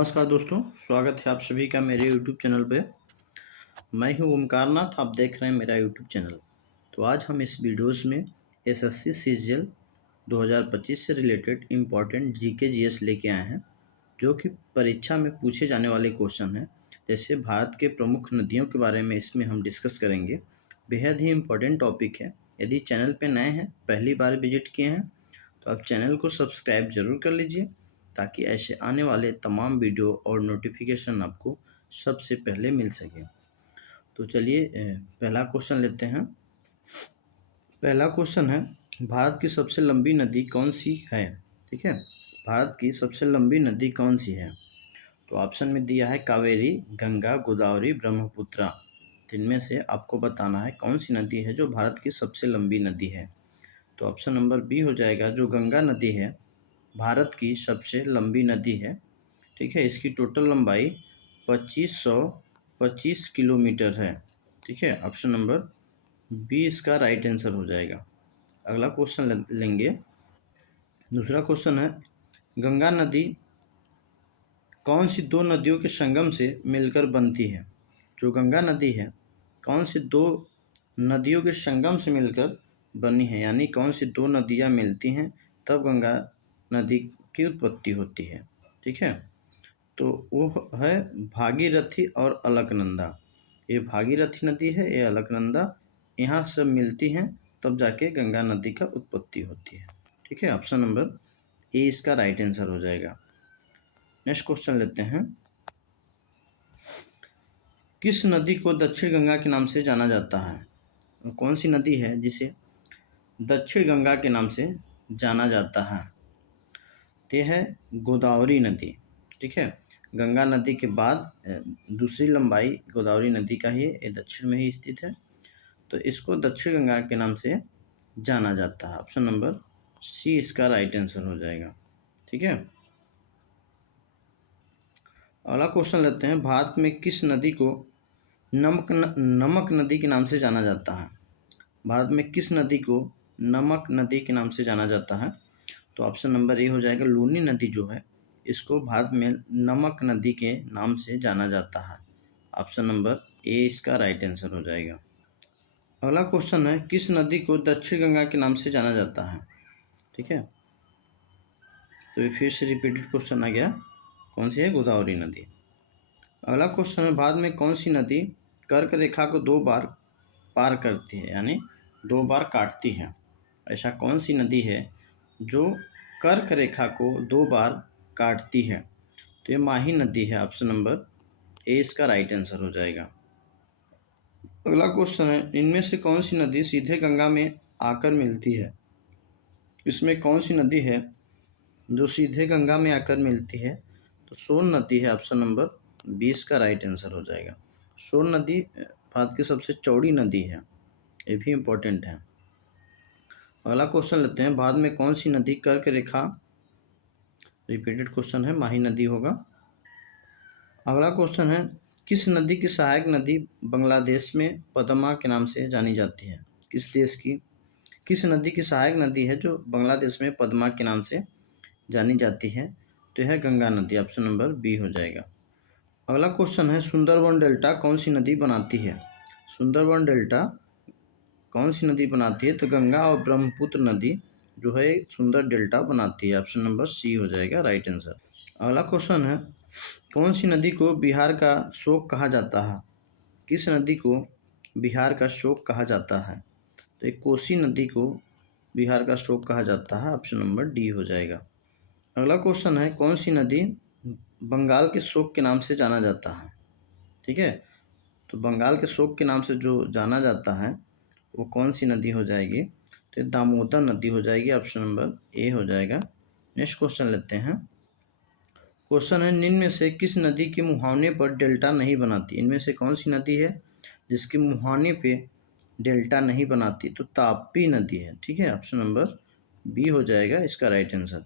नमस्कार दोस्तों, स्वागत है आप सभी का मेरे यूट्यूब चैनल पे। मैं हूं ओमकारनाथ, आप देख रहे हैं मेरा यूट्यूब चैनल। तो आज हम इस वीडियोस में एसएससी सीजीएल 2025 से रिलेटेड इम्पॉर्टेंट जीके जीएस लेके आए हैं, जो कि परीक्षा में पूछे जाने वाले क्वेश्चन हैं। जैसे भारत के प्रमुख नदियों के बारे में इसमें हम डिस्कस करेंगे। बेहद ही इम्पोर्टेंट टॉपिक है। यदि चैनल पर नए हैं, पहली बार विजिट किए हैं, तो आप चैनल को सब्सक्राइब जरूर कर लीजिए, ताकि ऐसे आने वाले तमाम वीडियो और नोटिफिकेशन आपको सबसे पहले मिल सके। तो चलिए पहला क्वेश्चन लेते हैं। पहला क्वेश्चन है, भारत की सबसे लंबी नदी कौन सी है? ठीक है, भारत की सबसे लंबी नदी कौन सी है? तो ऑप्शन में दिया है कावेरी, गंगा, गोदावरी, ब्रह्मपुत्रा। तो इनमें से आपको बताना है कौन सी नदी है जो भारत की सबसे लंबी नदी है। तो ऑप्शन नंबर बी हो जाएगा, जो गंगा नदी है भारत की सबसे लंबी नदी है। ठीक है, इसकी टोटल लंबाई 2525 किलोमीटर है। ठीक है, ऑप्शन नंबर बी इसका राइट आंसर हो जाएगा। अगला क्वेश्चन लेंगे। दूसरा क्वेश्चन है, गंगा नदी कौन सी दो नदियों के संगम से मिलकर बनती है? जो गंगा नदी है कौन सी दो नदियों के संगम से मिलकर बनी है, यानी कौन सी दो नदियाँ मिलती हैं तब गंगा नदी की उत्पत्ति होती है। ठीक है, तो वो है भागीरथी और अलकनंदा। ये भागीरथी नदी है, ये अलकनंदा, यहाँ सब मिलती हैं तब जाके गंगा नदी का उत्पत्ति होती है। ठीक है, ऑप्शन नंबर ए इसका राइट आंसर हो जाएगा। नेक्स्ट क्वेश्चन लेते हैं। किस नदी को दक्षिण गंगा के नाम से जाना जाता है? कौन सी नदी है जिसे दक्षिण गंगा के नाम से जाना जाता है? ये है गोदावरी नदी। ठीक है, गंगा नदी के बाद दूसरी लंबाई गोदावरी नदी का ही, ये दक्षिण में ही स्थित है, तो इसको दक्षिण गंगा के नाम से जाना जाता है। ऑप्शन नंबर सी इसका राइट आंसर हो जाएगा। ठीक है, अगला क्वेश्चन लेते हैं। भारत में किस नदी को नमक नदी के नाम से जाना जाता है? भारत में किस नदी को नमक नदी के नाम से जाना जाता है? तो ऑप्शन नंबर ए हो जाएगा, लूनी नदी जो है इसको भारत में नमक नदी के नाम से जाना जाता है। ऑप्शन नंबर ए इसका राइट आंसर हो जाएगा। अगला क्वेश्चन है, किस नदी को दक्षिण गंगा के नाम से जाना जाता है? ठीक है, तो ये फिर से रिपीटेड क्वेश्चन आ गया, कौन सी है? गोदावरी नदी। अगला क्वेश्चन है, भारत में कौन सी नदी कर्क रेखा को दो बार पार करती है, यानी दो बार काटती है? ऐसा कौन सी नदी है जो कर्क रेखा को दो बार काटती है? तो ये माही नदी है। ऑप्शन नंबर ए इसका राइट आंसर हो जाएगा। अगला क्वेश्चन है, इनमें से कौन सी नदी सीधे गंगा में आकर मिलती है? इसमें कौन सी नदी है जो सीधे गंगा में आकर मिलती है? तो सोन नदी है। ऑप्शन नंबर 20 का राइट आंसर हो जाएगा। सोन नदी भारत की सबसे चौड़ी नदी है, ये भी इम्पोर्टेंट है। अगला क्वेश्चन लेते हैं, भारत में कौन सी नदी कर्क रेखा, रिपीटेड क्वेश्चन है, माही नदी होगा। अगला क्वेश्चन है, किस नदी की सहायक नदी बांग्लादेश में पद्मा के नाम से जानी जाती है? किस देश की किस नदी की सहायक नदी है जो बांग्लादेश में पद्मा के नाम से जानी जाती है? तो यह गंगा नदी। ऑप्शन नंबर बी हो जाएगा। अगला क्वेश्चन है, सुंदरबन डेल्टा कौन सी नदी बनाती है? सुंदरबन डेल्टा कौन सी नदी बनाती है? तो गंगा और ब्रह्मपुत्र नदी जो है सुंदर डेल्टा बनाती है। ऑप्शन नंबर सी हो जाएगा राइट आंसर। अगला क्वेश्चन है, कौन सी नदी को बिहार का शोक कहा जाता है? किस नदी को बिहार का शोक कहा जाता है? तो एक कोसी नदी को बिहार का शोक कहा जाता है। ऑप्शन नंबर डी हो जाएगा। अगला क्वेश्चन है, कौन सी नदी बंगाल के शोक के नाम से जाना जाता है? ठीक है, तो बंगाल के शोक के नाम से जो जाना जाता है वो कौन सी नदी हो जाएगी? तो दामोदर नदी हो जाएगी। ऑप्शन नंबर ए हो जाएगा। नेक्स्ट क्वेश्चन लेते हैं। क्वेश्चन है, निम्न में से किस नदी के मुहाने पर डेल्टा नहीं बनाती? इनमें से कौन सी नदी है जिसके मुहाने पे डेल्टा नहीं बनाती? तो ताप्ती नदी है। ठीक है, ऑप्शन नंबर बी हो जाएगा इसका राइट आंसर।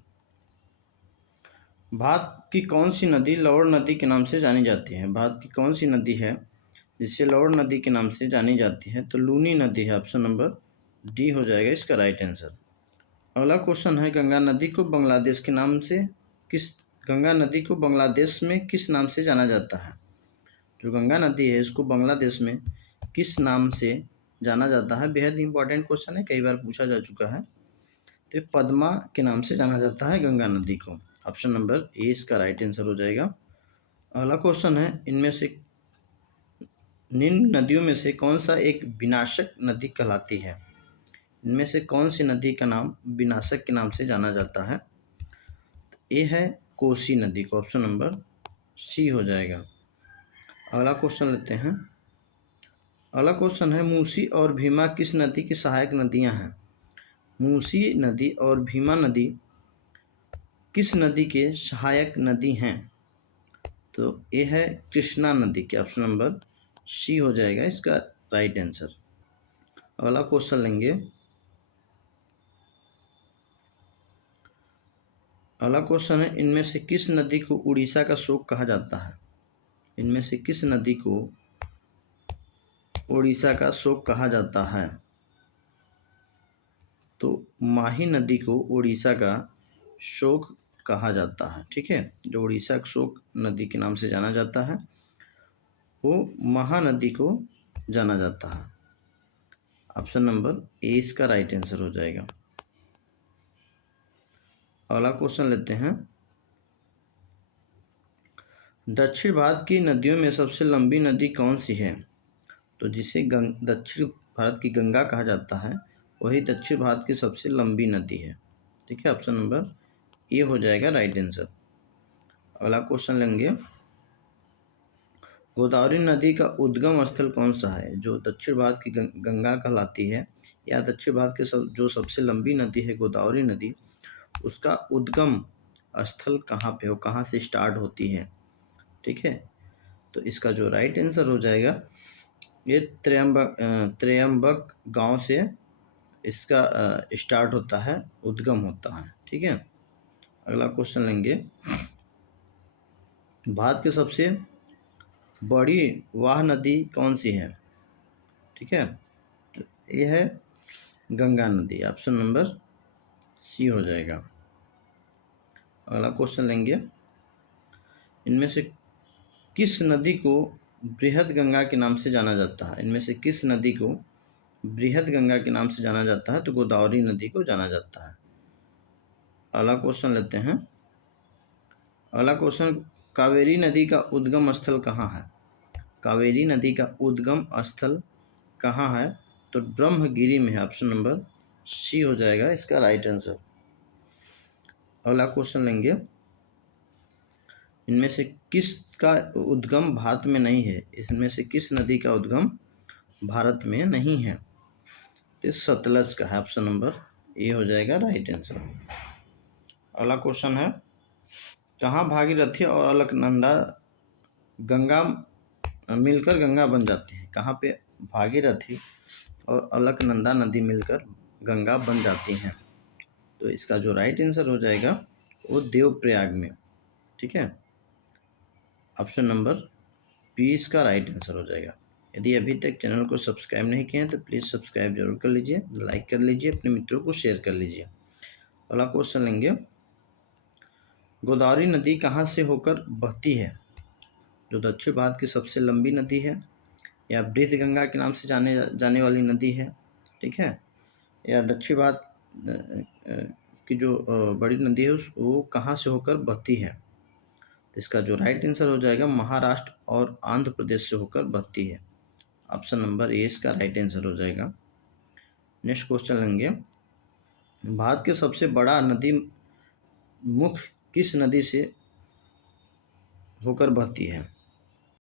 भारत की कौन सी नदी लवण नदी के नाम से जानी जाती है? भारत की कौन सी नदी है जिसे लवण नदी के नाम से जानी जाती है? तो लूनी नदी है। ऑप्शन नंबर डी हो जाएगा इसका राइट आंसर। अगला क्वेश्चन है, गंगा नदी को बांग्लादेश के नाम से किस गंगा नदी को बांग्लादेश में किस नाम से जाना जाता है? जो गंगा नदी है इसको बांग्लादेश में किस नाम से जाना जाता है? बेहद इंपॉर्टेंट क्वेश्चन है, कई बार पूछा जा चुका है। तो पद्मा के नाम से जाना जाता है गंगा नदी को। ऑप्शन नंबर ए इसका राइट आंसर हो जाएगा। अगला क्वेश्चन है, इनमें से निम्न नदियों में से कौन सा एक विनाशक नदी कहलाती है? इनमें से कौन सी नदी का नाम विनाशक के नाम से जाना जाता है? ए है कोसी नदी को, ऑप्शन नंबर सी हो जाएगा। अगला क्वेश्चन लेते हैं। अगला क्वेश्चन है, मूसी और भीमा किस नदी की सहायक नदियां हैं? मूसी नदी और भीमा नदी किस नदी के सहायक नदी हैं? तो ये है कृष्णा नदी के, ऑप्शन नंबर सी हो जाएगा इसका राइट आंसर। अगला क्वेश्चन लेंगे। अगला क्वेश्चन है, इनमें से किस नदी को उड़ीसा का शोक कहा जाता है? इनमें से किस नदी को उड़ीसा का शोक कहा जाता है? तो माही नदी को उड़ीसा का शोक कहा जाता है। ठीक है, जो उड़ीसा का शोक नदी के नाम से जाना जाता है वो महानदी को जाना जाता है। ऑप्शन नंबर ए इसका राइट आंसर हो जाएगा। अगला क्वेश्चन लेते हैं। दक्षिण भारत की नदियों में सबसे लंबी नदी कौन सी है? तो जिसे दक्षिण भारत की गंगा कहा जाता है वही दक्षिण भारत की सबसे लंबी नदी है। ठीक है, ऑप्शन नंबर ए हो जाएगा राइट आंसर। अगला क्वेश्चन लेंगे। गोदावरी नदी का उद्गम स्थल कौन सा है? जो दक्षिण भारत की गंगा कहलाती है या दक्षिण भारत के जो सबसे लंबी नदी है गोदावरी नदी, उसका उद्गम स्थल कहाँ पे हो, कहाँ से स्टार्ट होती है? ठीक है, तो इसका जो राइट आंसर हो जाएगा ये त्र्यंबक गांव से इसका स्टार्ट होता है, उद्गम होता है। ठीक है, अगला क्वेश्चन लेंगे। भारत की सबसे बड़ी वाह नदी कौन सी है? ठीक है, तो ये है गंगा नदी, ऑप्शन नंबर सी हो जाएगा। अगला क्वेश्चन लेंगे। इनमें से किस नदी को बृहद गंगा के नाम से जाना जाता है? इनमें से किस नदी को बृहद गंगा के नाम से जाना जाता है? तो गोदावरी नदी को जाना जाता है। अगला क्वेश्चन लेते हैं। अगला क्वेश्चन, कावेरी नदी का उद्गम स्थल कहाँ है? कावेरी नदी का उद्गम स्थल कहाँ है? तो ब्रह्मगिरी में है, ऑप्शन नंबर सी हो जाएगा इसका राइट आंसर। अगला क्वेश्चन लेंगे। इनमें से किसका उद्गम भारत में नहीं है? इसमें से किस नदी का उद्गम भारत में नहीं है? तो सतलज का है, ऑप्शन नंबर ए हो जाएगा राइट आंसर। अगला क्वेश्चन है, कहाँ भागीरथी और अलकनंदा गंगा मिलकर गंगा बन जाती है? कहाँ पे भागीरथी और अलकनंदा नदी मिलकर गंगा बन जाती हैं? तो इसका जो राइट आंसर हो जाएगा वो देवप्रयाग में। ठीक है, ऑप्शन नंबर बी इसका राइट आंसर हो जाएगा। यदि अभी तक चैनल को सब्सक्राइब नहीं किए हैं तो प्लीज़ सब्सक्राइब जरूर कर लीजिए, लाइक कर लीजिए, अपने मित्रों को शेयर कर लीजिए। अगला क्वेश्चन लेंगे। गोदावरी नदी कहाँ से होकर बहती है? जो दक्षिण भारत की सबसे लंबी नदी है या बृहद गंगा के नाम से जाने वाली नदी है, ठीक है, या दक्षिण भारत की जो बड़ी नदी है वो कहाँ से होकर बहती है? तो इसका जो राइट आंसर हो जाएगा महाराष्ट्र और आंध्र प्रदेश से होकर बहती है। ऑप्शन नंबर ए इसका राइट आंसर हो जाएगा। नेक्स्ट क्वेश्चन लेंगे। भारत के सबसे बड़ा नदी मुख्य किस नदी से होकर बहती है?